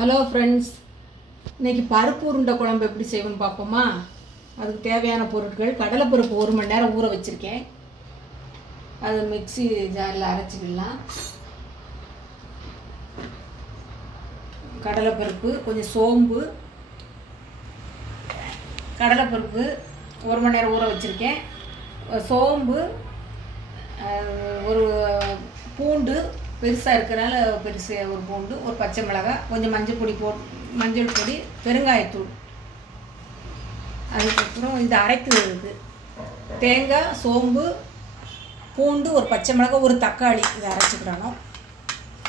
Hello friends, இன்றைக்கி பருப்பு உருண்டை குழம்பு எப்படி செய்வோன்னு பார்ப்போமா? அதுக்கு தேவையான பொருட்கள்: கடலைப்பருப்பு 1 மணி நேரம் ஊற வச்சுருக்கேன், அது மிக்ஸி ஜாரில் அரைச்சிக்கலாம். கடலைப்பருப்பு, கொஞ்சம் சோம்பு, கடலைப்பருப்பு 1 மணி நேரம் ஊற வச்சுருக்கேன், சோம்பு, ஒரு பூண்டு பெருசாக இருக்கிறனால பெருசு ஒரு பூண்டு, ஒரு பச்சை மிளகாய், கொஞ்சம் மஞ்சள் பொடி, பெருங்காயத்தூள். அதுக்கப்புறம் இது அரைக்கிறதுக்கு தேங்காய், சோம்பு, பூண்டு, ஒரு பச்சை மிளகாய், ஒரு தக்காளி, இதை அரைச்சிக்கிடணும்.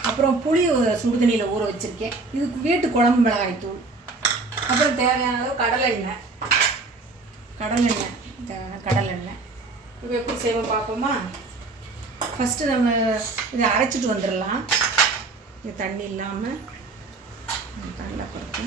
அப்புறம் புளி சுடுதண்ணியில் ஊற வச்சுருக்கேன். இதுக்கு வீட்டு குழம்பு மிளகாய்த்தூள். அப்புறம் தேவையான அளவு கடலெண்ணெய் தேவையான கடலெண்ணெய். இப்போ எப்படி செய்வோம் பார்ப்போமா? ஃபஸ்ட்டு நம்ம இதை அரைச்சிட்டு வந்துடலாம். இது தண்ணி இல்லாமல் கடலைப்பருப்பு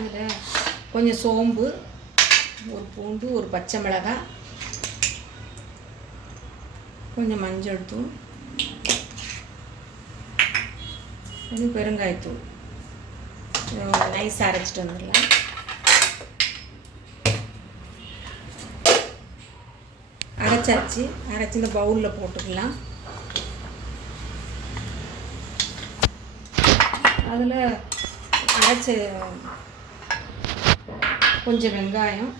இதில் கொஞ்சம் சோம்பு, ஒரு பூண்டு, ஒரு பச்சை மிளகாய், கொஞ்சம் மஞ்சள் தூள், கொஞ்சம் பெருங்காயத்தூள். நைஸாக அரைச்சிட்டு வந்துடலாம். அரைச்சி இந்த பவுலில் போட்டுக்கலாம். அதில் அரைச்சி கொஞ்சம் வெங்காயம்,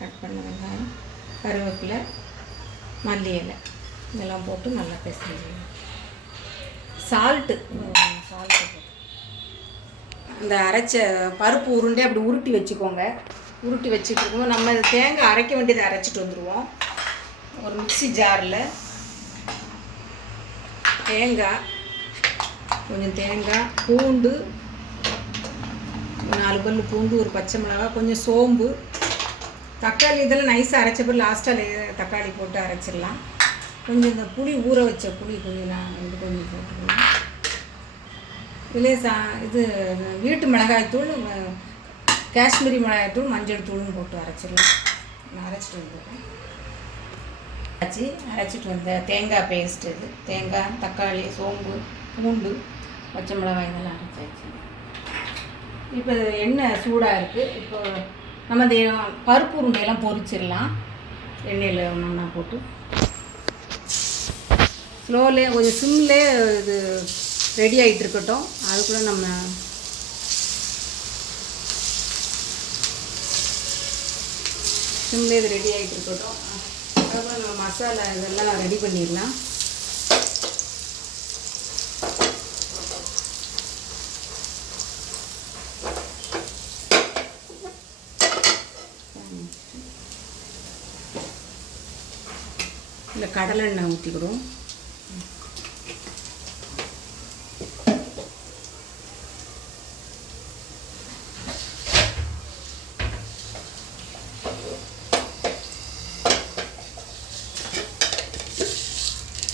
கட் பண்ண வெங்காயம், கருவேப்பிலை, மல்லி இலை, இதெல்லாம் போட்டு நல்லா பிசைஞ்சிடலாம். சால்ட்டு போட்டு இந்த அரைச்ச பருப்பு உருண்டை அப்படி உருட்டி வச்சுக்கோங்க. உருட்டி வச்சுட்டு நம்ம தேங்காய் அரைக்க வேண்டியதை அரைச்சிட்டு வந்துடுவோம். ஒரு மிக்ஸி ஜாரில் கொஞ்சம் தேங்காய், பூண்டு, 4 பல் பூண்டு, ஒரு பச்சை மிளகாய், கொஞ்சம் சோம்பு, தக்காளி, இதெல்லாம் நைஸாக அரைச்ச பிறகு லாஸ்ட்டாக தக்காளி போட்டு அரைச்சிடலாம். கொஞ்சம் இந்த புளி ஊற வச்ச புளி கொஞ்சம் போட்டுக்கலாம். இதிலே இது வீட்டு மிளகாய்த்தூள், காஷ்மீரி மிளகாய்த்தூள், மஞ்சள் தூள்னு போட்டு அரைச்சிடலாம். நான் அரைச்சிட்டு வந்துடுறேன். அரைச்சிட்டு வந்த தேங்காய் பேஸ்ட். இது தேங்காய், தக்காளி, சோம்பு, பூண்டு, பச்சை மிளகாய் இதெல்லாம் அரைச்சாச்சு. இப்போ எண்ணெய் சூடாக இருக்குது. இப்போ நம்ம இந்த பருப்பு உருண்டையெல்லாம் பொரிச்சிடலாம். எண்ணெயில் ஒன்றா போட்டு ஸ்லோலே, கொஞ்சம் சிம்லே இது ரெடி ஆகிட்டு இருக்கட்டும். அதுக்குள்ளே நம்ம சிம்லே இது ரெடி ஆகிட்டு இருக்கட்டும். அதுக்கப்புறம் நம்ம மசாலா இதெல்லாம் ரெடி பண்ணிடலாம். இல்லை கடலெண்ணெய் ஊற்றிக்கிடுவோம்.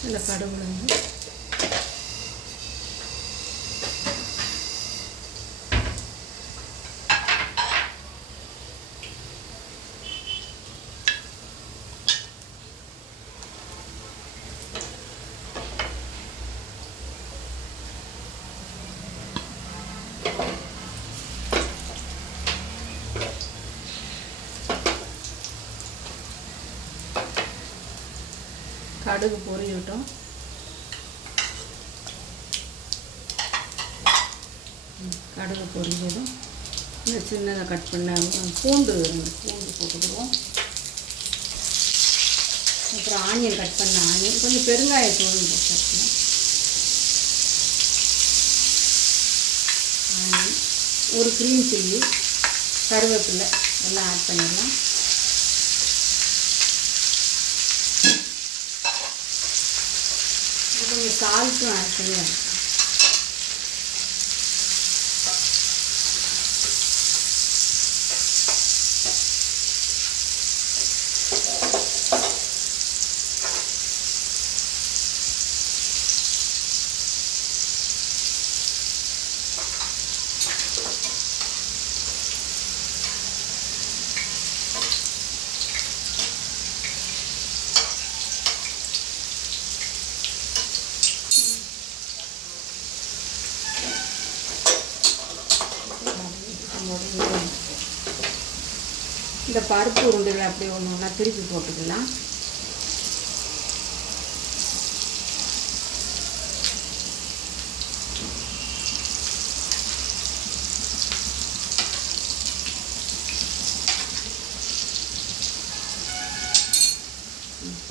இல்லை கடுகு, கடுகு பொரியட்டும். கடுகு பொரியதும் இந்த சின்னதாக கட் பண்ண பூண்டு போட்டுக்குவோம். அப்புறம் ஆனியன், கட் பண்ண ஆனியன், கொஞ்சம் பெருங்காயத்தூள் போட்டுக்கலாம். ஆனியன், ஒரு க்ரீன் சில்லி, கருவேப்பிலை எல்லாம் ஆட் பண்ணிடலாம். கொஞ்சம் சால்ட்டும் ஆட் பண்ணி இந்த பருப்பு உருண்டைகளை அப்படியே ஒன்று ஒன்றா திருப்பி போட்டுக்கலாம்.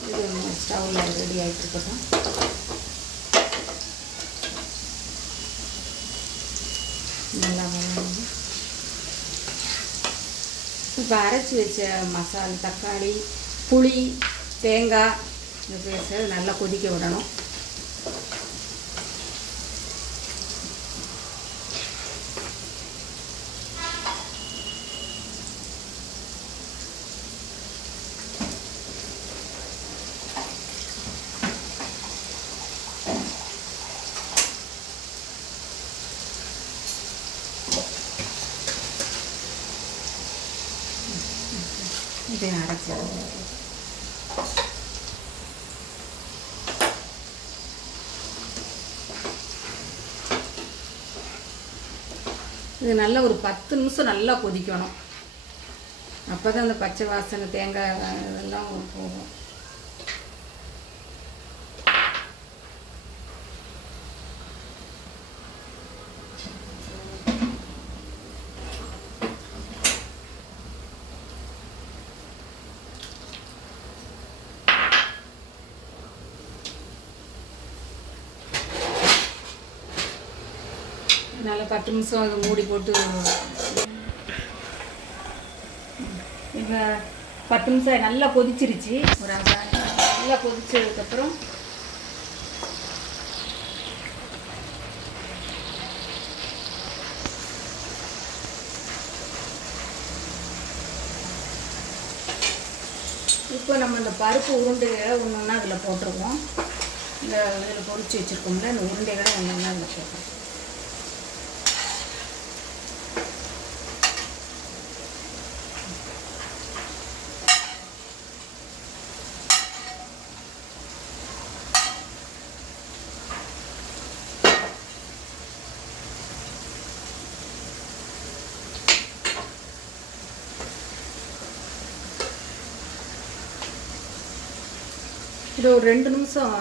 இது ஸ்டவ்வில் ரெடி ஆகிட்டு இருக்கட்டும். நல்லா வேணும். இப்போ அரைச்சி வச்ச மசாலா, தக்காளி, புளி, தேங்காய் இந்த பேஸ்ட்டு நல்லா கொதிக்க விடணும். இதை அரைச்சி இது நல்லா ஒரு 10 நிமிஷம் நல்லா கொதிக்கணும். அப்போ தான் அந்த பச்சை வாசனை தேங்காய் இதெல்லாம் போகும். நல்லா 10 நிமிஷம் அதை மூடி போட்டு இப்போ 10 நிமிஷம் நல்லா கொதிச்சிருச்சு. ஒரு நல்லா கொதிச்சதுக்கப்புறம் இப்போ நம்ம இந்த பருப்பு உருண்டைகளை ஒன்று ஒன்றா அதில் போட்டுருவோம். இந்த இதில் பொரிச்சு வச்சுருக்கோம்ல, இந்த உருண்டைகளை ஒன்று ஒன்றா அதில் போட்டுருவோம். இது ஒரு 2 நிமிஷம்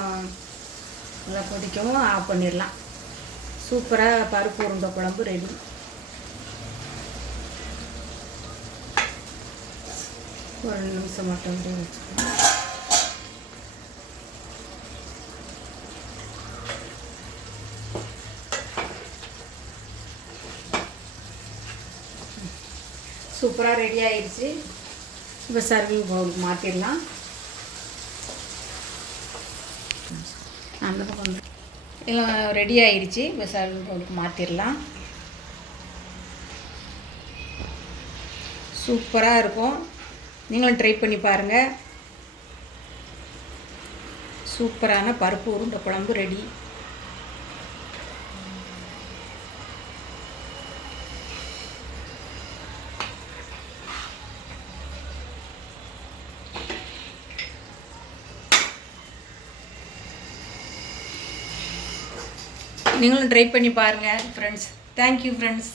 நல்லா கொதிக்கவும் ஆஃப் பண்ணிடலாம். சூப்பராக பருப்பு உருண்டை குழம்பு ரெடி. ஒரு 2 நிமிஷம் மட்டும் வச்சுக்கலாம். சூப்பராக ரெடி ஆயிடுச்சு. இப்போ சர்விங் பவுலுக்கு மாற்றிடலாம். அந்த பக்கம் எல்லாம் ரெடி ஆயிடுச்சு. இப்போ சர்விங் பவுலுக்கு மாற்றிடலாம். சூப்பராக இருக்கும். நீங்களும் ட்ரை பண்ணி பாருங்கள். சூப்பரான பருப்பு உருண்டை குழம்பு ரெடி. நீங்களும் ட்ரை பண்ணி பாருங்கள் ஃப்ரெண்ட்ஸ். Thank you friends.